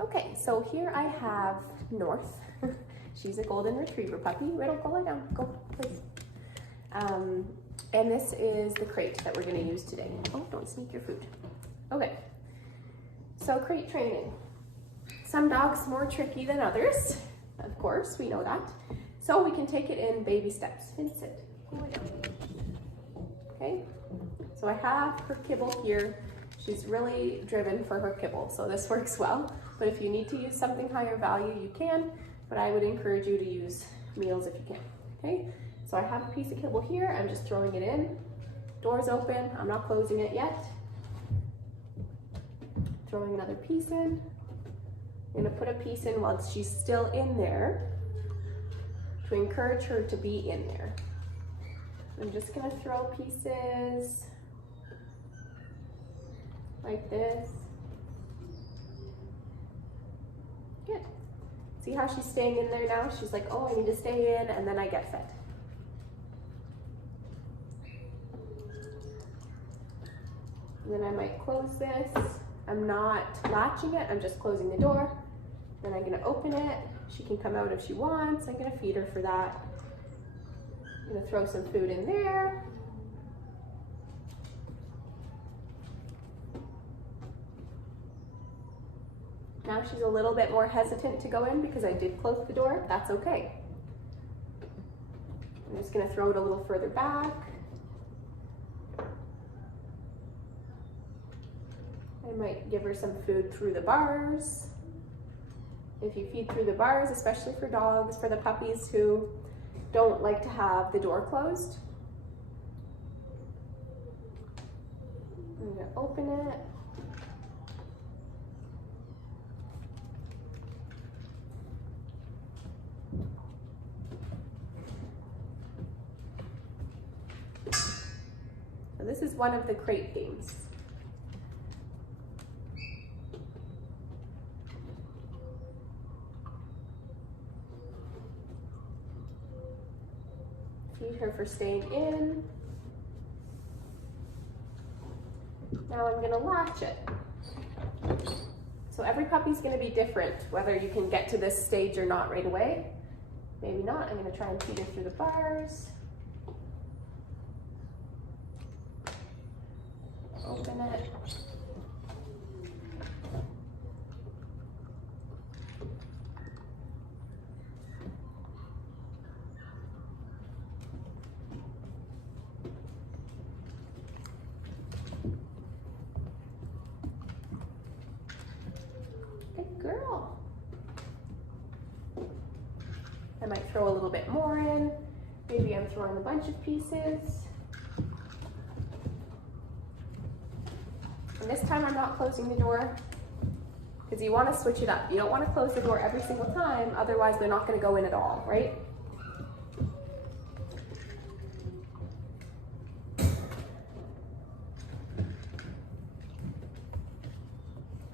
Okay, so here I have North. She's a golden retriever puppy. Riddle, go lie down, go, please. And this is the crate that we're gonna use today. Oh, don't sneak your food. Okay, so crate training. Some dogs more tricky than others, of course, we know that. So we can take it in baby steps. Finn, sit, go lie down. Okay, so I have her kibble here. She's really driven for her kibble, so this works well. But if you need to use something higher value, you can, but I would encourage you to use meals if you can, okay? So I have a piece of kibble here, I'm just throwing it in. Door's open, I'm not closing it yet. Throwing another piece in. I'm gonna put a piece in while she's still in there to encourage her to be in there. I'm just gonna throw pieces like this. Good. See how she's staying in there now? She's like, oh, I need to stay in, and then I get fed. And then I might close this. I'm not latching it, I'm just closing the door. Then I'm gonna open it. She can come out if she wants. I'm gonna feed her for that. I'm gonna throw some food in there. Now she's a little bit more hesitant to go in because I did close the door. That's okay. I'm just gonna throw it a little further back. I might give her some food through the bars. If you feed through the bars, especially for dogs, for the puppies who don't like to have the door closed. I'm gonna open it. So this is one of the crate games. Feed her for staying in. Now I'm gonna latch it. So every puppy's gonna be different, whether you can get to this stage or not right away. Maybe not. I'm gonna try and feed her through the bars. Open it. Good girl. I might throw a little bit more in. Maybe I'm throwing a bunch of pieces. And this time I'm not closing the door because you want to switch it up. You don't want to close the door every single time, otherwise they're not going to go in at all, right?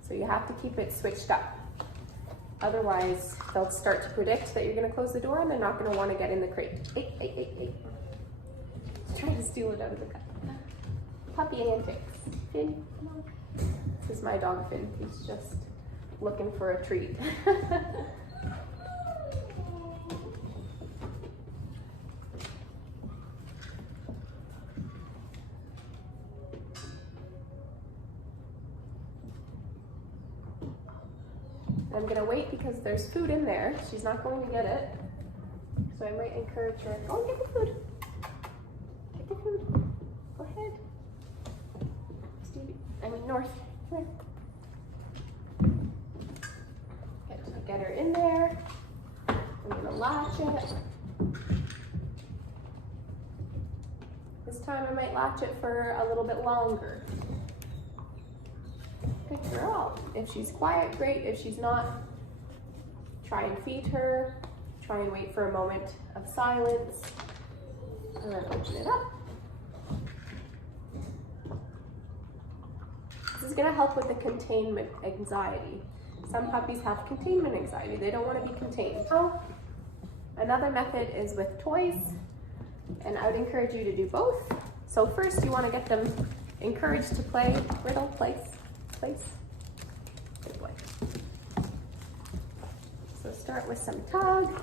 So you have to keep it switched up. Otherwise, they'll start to predict that you're going to close the door and they're not going to want to get in the crate. Hey. Trying to steal it out of the cup. Puppy antics. Finn, come on. This is my dog, Finn. He's just looking for a treat. I'm gonna wait because there's food in there. She's not going to get it. So I might encourage her, go get the food. Get the food. Go ahead. Stevie, North, come here. Okay, get her in there. I'm gonna latch it. This time I might latch it for a little bit longer. Good girl. If she's quiet, great. If she's not, try and feed her. Try and wait for a moment of silence. And then open it up. This is gonna help with the containment anxiety. Some puppies have containment anxiety. They don't want to be contained. So another method is with toys, and I would encourage you to do both. So first you want to get them encouraged to play. Riddle, place. Good boy. start with some tug.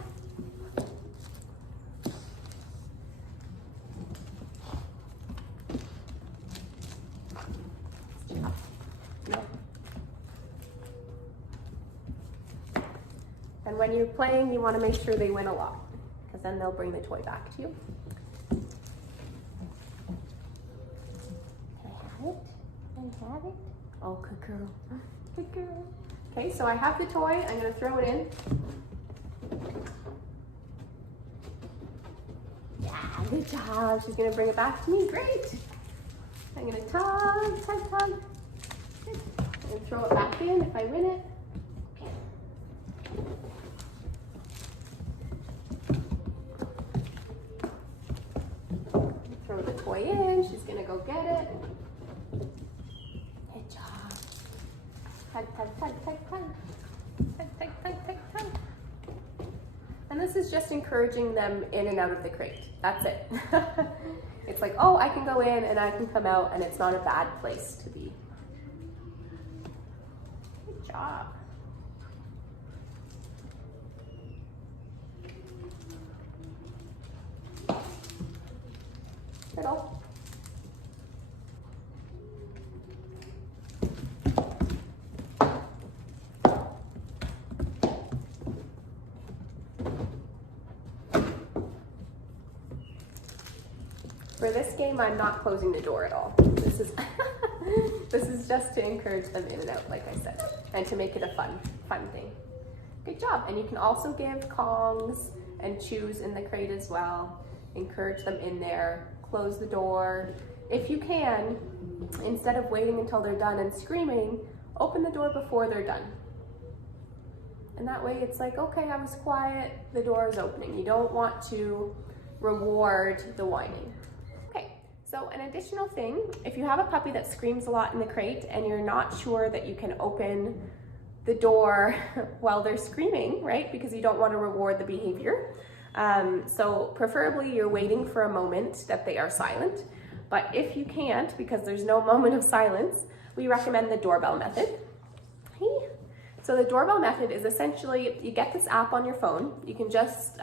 No. And when you're playing, you want to make sure they win a lot, because then they'll bring the toy back to you. Can I have it? Can I have it? Oh, good girl. Good girl. Okay, so I have the toy. I'm going to throw it in. Yeah, good job. She's going to bring it back to me. Great. I'm going to tug, tug, tug. Good. I'm going to throw it back in if I win it. Throw the toy in. She's going to go get it. Good job. Tug, tug, tug, tug, tug. Tug, tug, tug, tug, tug. And this is just encouraging them in and out of the crate. That's it. It's like, oh, I can go in and I can come out, and it's not a bad place to be. Good job. Middle. For this game, I'm not closing the door at all. This is this is just to encourage them in and out, like I said, and to make it a fun thing. Good job. And you can also give Kongs and chews in the crate as well. Encourage them in there. Close the door. If you can, instead of waiting until they're done and screaming, open the door before they're done. And that way it's like, okay, I was quiet, the door is opening. You don't want to reward the whining. So an additional thing, if you have a puppy that screams a lot in the crate and you're not sure that you can open the door while they're screaming, right? Because you don't want to reward the behavior. So preferably you're waiting for a moment that they are silent. But if you can't, because there's no moment of silence, we recommend the doorbell method. Okay. So the doorbell method is essentially, you get this app on your phone. You can just,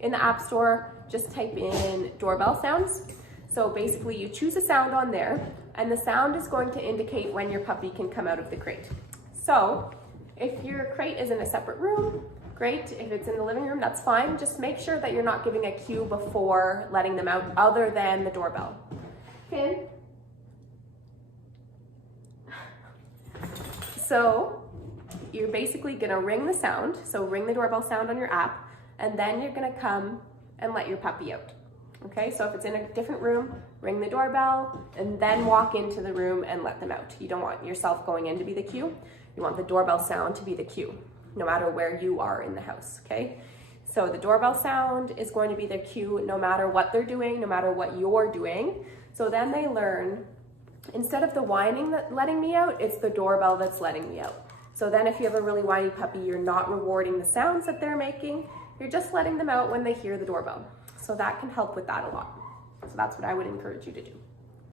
in the App Store, just type in doorbell sounds. So basically you choose a sound on there, and the sound is going to indicate when your puppy can come out of the crate. So if your crate is in a separate room, great. If it's in the living room, that's fine. Just make sure that you're not giving a cue before letting them out other than the doorbell. Finn? So you're basically gonna ring the sound. So ring the doorbell sound on your app, and then you're gonna come and let your puppy out. Okay, so if it's in a different room, ring the doorbell and then walk into the room and let them out. You don't want yourself going in to be the cue. You want the doorbell sound to be the cue, no matter where you are in the house, okay? So the doorbell sound is going to be the cue no matter what they're doing, no matter what you're doing. So then they learn, instead of the whining that letting me out, it's the doorbell that's letting me out. So then if you have a really whiny puppy, you're not rewarding the sounds that they're making, you're just letting them out when they hear the doorbell. So that can help with that a lot. So that's what I would encourage you to do.